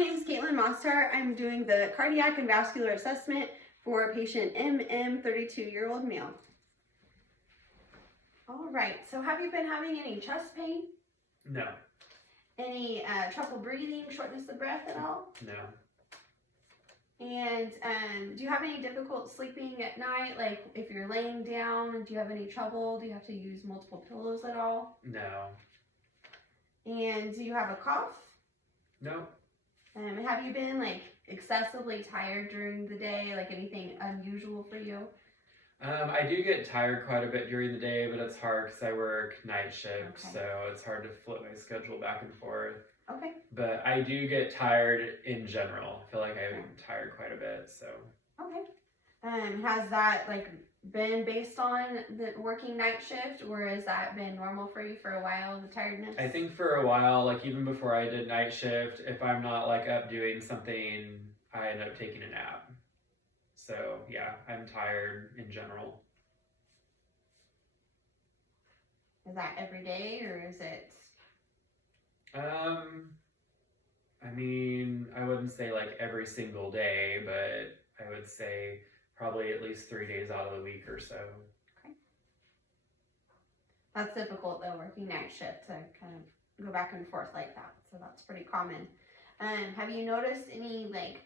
name is Caitlin Mostar. I'm doing the cardiac and vascular assessment for patient MM, 32-year-old male. All right, so have you been having any chest pain? No. Any trouble breathing, shortness of breath at all? No. And do you have any difficult sleeping at night? Like if you're laying down, do you have any trouble? Do you have to use multiple pillows at all? No. And do you have a cough? No. Have you been like excessively tired during the day? Like anything unusual for you? I do get tired quite a bit during the day, but it's hard because I work night shift, Okay. so it's hard to flip my schedule back and forth. Okay. But I do get tired in general. I feel like I'm tired quite a bit, so. Okay. Has that like been based on the working night shift, or has that been normal for you for a while, the tiredness? I think for a while, like even before I did night shift, if I'm not like up doing something, I end up taking a nap. So yeah, I'm tired in general. Is that every day, or is it? I mean, I wouldn't say like every single day, but I would say probably at least 3 days out of the week or so. Okay. That's difficult though, working night shift to kind of go back and forth like that. So that's pretty common. Have you noticed any like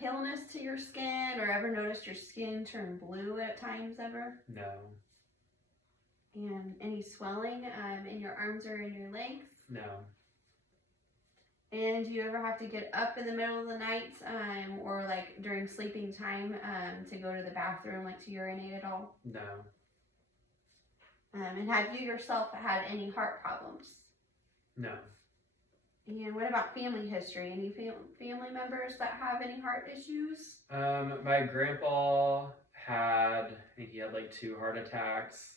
paleness to your skin, or ever noticed your skin turn blue at times ever? No. And any swelling in your arms or in your legs? No. And do you ever have to get up in the middle of the night or like during sleeping time to go to the bathroom, like to urinate at all? No. And have you yourself had any heart problems? No. And what about family history? Any family members that have any heart issues? My grandpa had, I think he had like 2 heart attacks.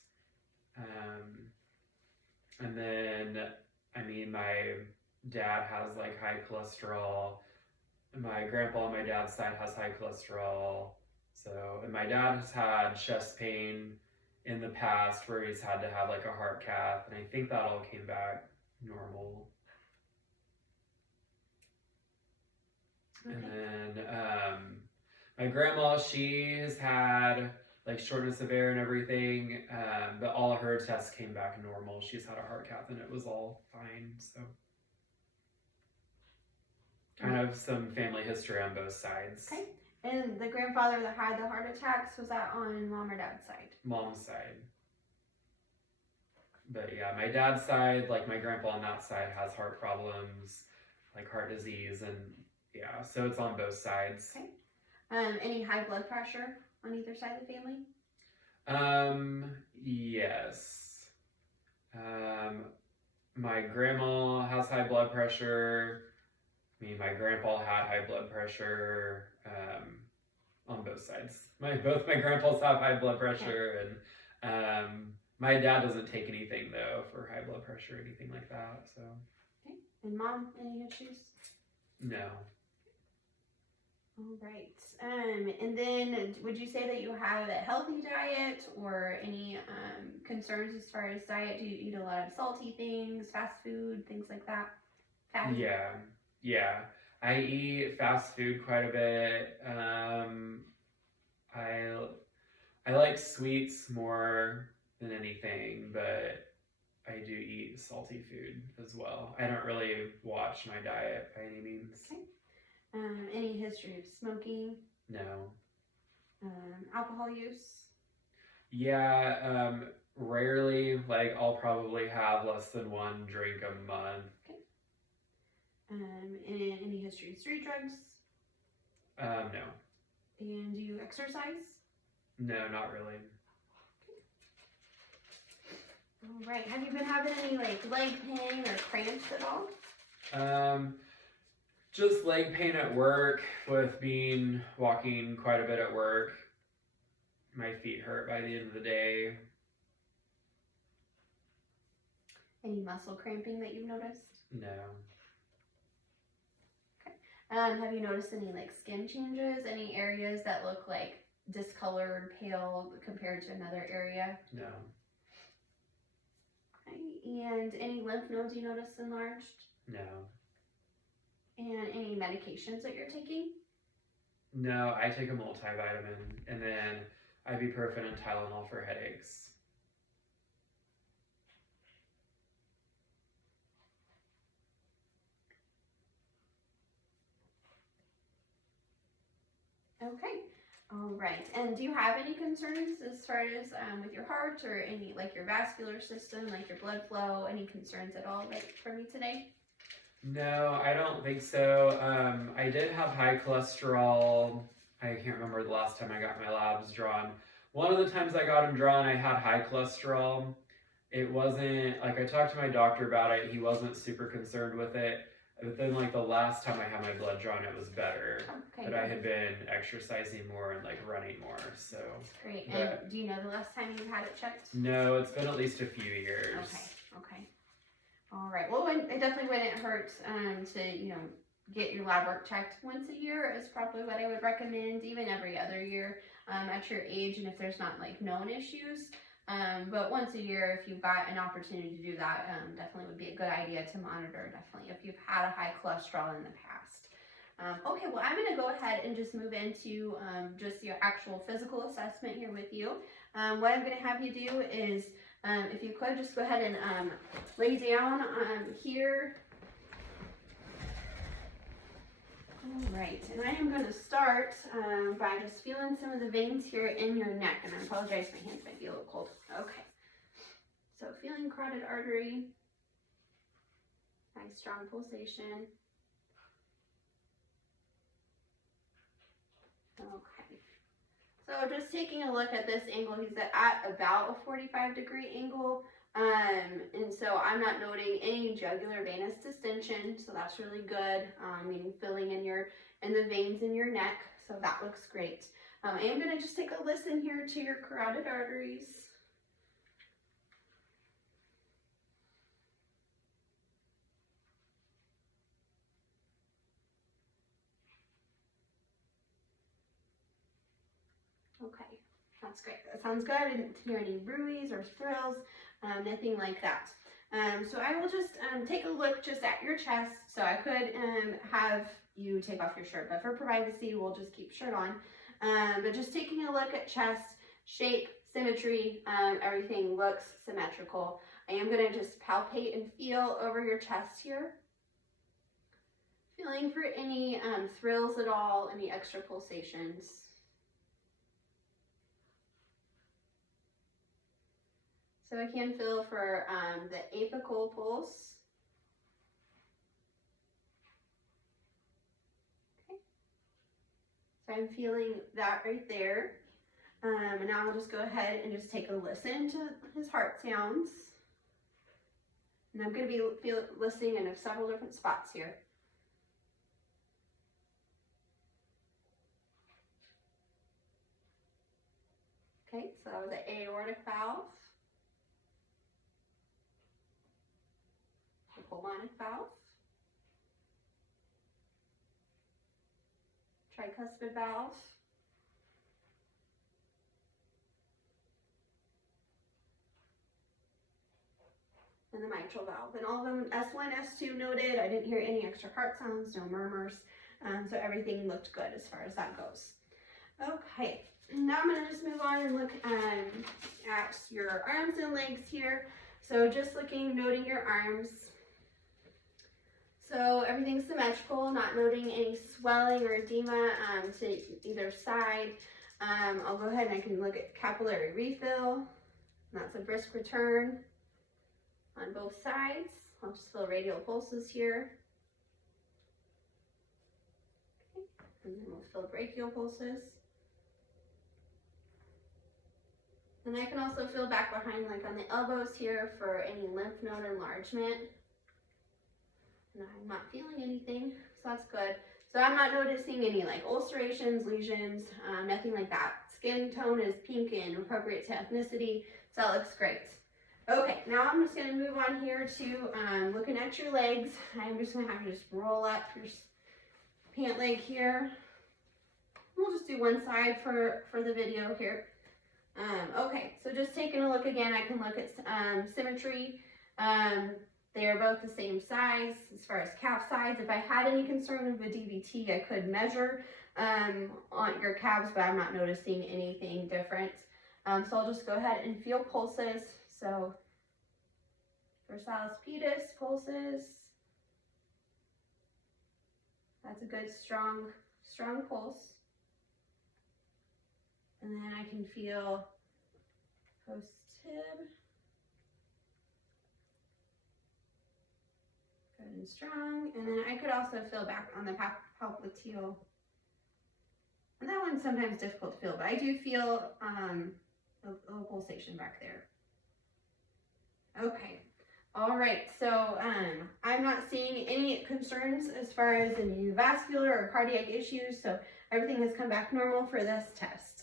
And then, I mean, my dad has like high cholesterol. My grandpa on my dad's side has high cholesterol. So, and my dad has had chest pain in the past where he's had to have like a heart cath, and I think that all came back normal. Okay. And then my grandma, she has had like shortness of air and everything, but all of her tests came back normal. She's had a heart cath and it was all fine. So kind of some family history on both sides. Okay. And the grandfather that had the heart attacks, was that on mom or dad's side? Mom's side. But yeah, my dad's side, like my grandpa on that side has heart problems, like heart disease, and yeah, so it's on both sides. Okay. Any high blood pressure on either side of the family? Yes. My grandma has high blood pressure. I mean, my grandpa had high blood pressure, on both sides. Both my grandpas have high blood pressure, and my dad doesn't take anything though for high blood pressure or anything like that. So. Okay. And mom, any issues? No. All right. And then would you say that you have a healthy diet, or any concerns as far as diet? Do you eat a lot of salty things, fast food, things like that? Fatty? Yeah. I eat fast food quite a bit. I like sweets more than anything, but I do eat salty food as well. I don't really watch my diet by any means. Okay. Any history of smoking? No. Alcohol use? Yeah, rarely. Like I'll probably have less than 1 drink a month. Okay. Any history of street drugs? No. And do you exercise? No, not really. All right. Have you been having any like leg pain or cramps at all? Just leg pain at work with walking quite a bit at work. My feet hurt by the end of the day. Any muscle cramping that you've noticed? No. Okay. Have you noticed any like skin changes? Any areas that look like discolored, pale compared to another area? No. Okay. And any lymph nodes you noticed enlarged? No. And any any medications that you're taking? No, I take a multivitamin and then ibuprofen and Tylenol for headaches. Okay. All right. And do you have any concerns as far as with your heart or any like your vascular system, like your blood flow? Any concerns at all like for me today? No, I don't think so. I did have high cholesterol. I can't remember the last time I got my labs drawn. One of the times I got them drawn, I had high cholesterol. It wasn't, like I talked to my doctor about it, he wasn't super concerned with it. But then like the last time I had my blood drawn, it was better. Okay. But I had been exercising more and like running more, so. Great. But, and do you know the last time you had it checked? no, it's been at least a few years. Okay. All right. Well, it definitely wouldn't hurt to, you know, get your lab work checked once a year is probably what I would recommend, even every other year at your age, and if there's not like known issues. But once a year, if you've got an opportunity to do that, definitely would be a good idea to monitor, definitely, if you've had a high cholesterol in the past. Okay, well, I'm going to go ahead and just move into just your actual physical assessment here with you. What I'm going to have you do is, if you could, just go ahead and lay down here. All right, and I am going to start by just feeling some of the veins here in your neck, and I apologize, my hands might be a little cold. Okay, so feeling carotid artery, nice strong pulsation. Okay, so just taking a look at this angle, he's at about a 45-degree angle. And so I'm not noting any jugular venous distension, so that's really good. Meaning filling in the veins in your neck, so that looks great. I am going to just take a listen here to your carotid arteries. Okay, that's great. That sounds good. I didn't hear any bruise or thrills, nothing like that. So I will just take a look just at your chest. So I could have you take off your shirt, but for privacy, we'll just keep shirt on. But just taking a look at chest, shape, symmetry, everything looks symmetrical. I am going to just palpate and feel over your chest here. Feeling for any thrills at all, any extra pulsations. So I can feel for the apical pulse. Okay. So I'm feeling that right there. And now I'll just go ahead and just take a listen to his heart sounds. And I'm going to be listening in several different spots here. Okay, so that was the aortic valve. Pulmonic valve, tricuspid valve, and the mitral valve. And all of them, S1, S2 noted. I didn't hear any extra heart sounds, no murmurs. So everything looked good as far as that goes. Okay, now I'm going to just move on and look at your arms and legs here. So just noting your arms. So everything's symmetrical, not noting any swelling or edema to either side. I'll go ahead and I can look at capillary refill. That's a brisk return on both sides. I'll just feel radial pulses here. Okay. And then we'll feel brachial pulses. And I can also feel back behind, like on the elbows here, for any lymph node enlargement. And I'm not feeling anything, so that's good. So I'm not noticing any like ulcerations, lesions, nothing like that. Skin tone is pink and appropriate to ethnicity, so that looks great. Okay, now I'm just going to move on here to looking at your legs. I'm just going to have you just roll up your pant leg here. We'll just do one side for the video here. Okay, so just taking a look again, I can look at symmetry. They are both the same size as far as calf size. If I had any concern with a DVT, I could measure on your calves, but I'm not noticing anything different. So I'll just go ahead and feel pulses. So dorsalis pedis pulses. That's a good strong pulse. And then I can feel post tib. Good and strong. And then I could also feel back on the popliteal. And that one's sometimes difficult to feel, but I do feel a little pulsation back there. Okay. All right. So I'm not seeing any concerns as far as any vascular or cardiac issues. So everything has come back normal for this test.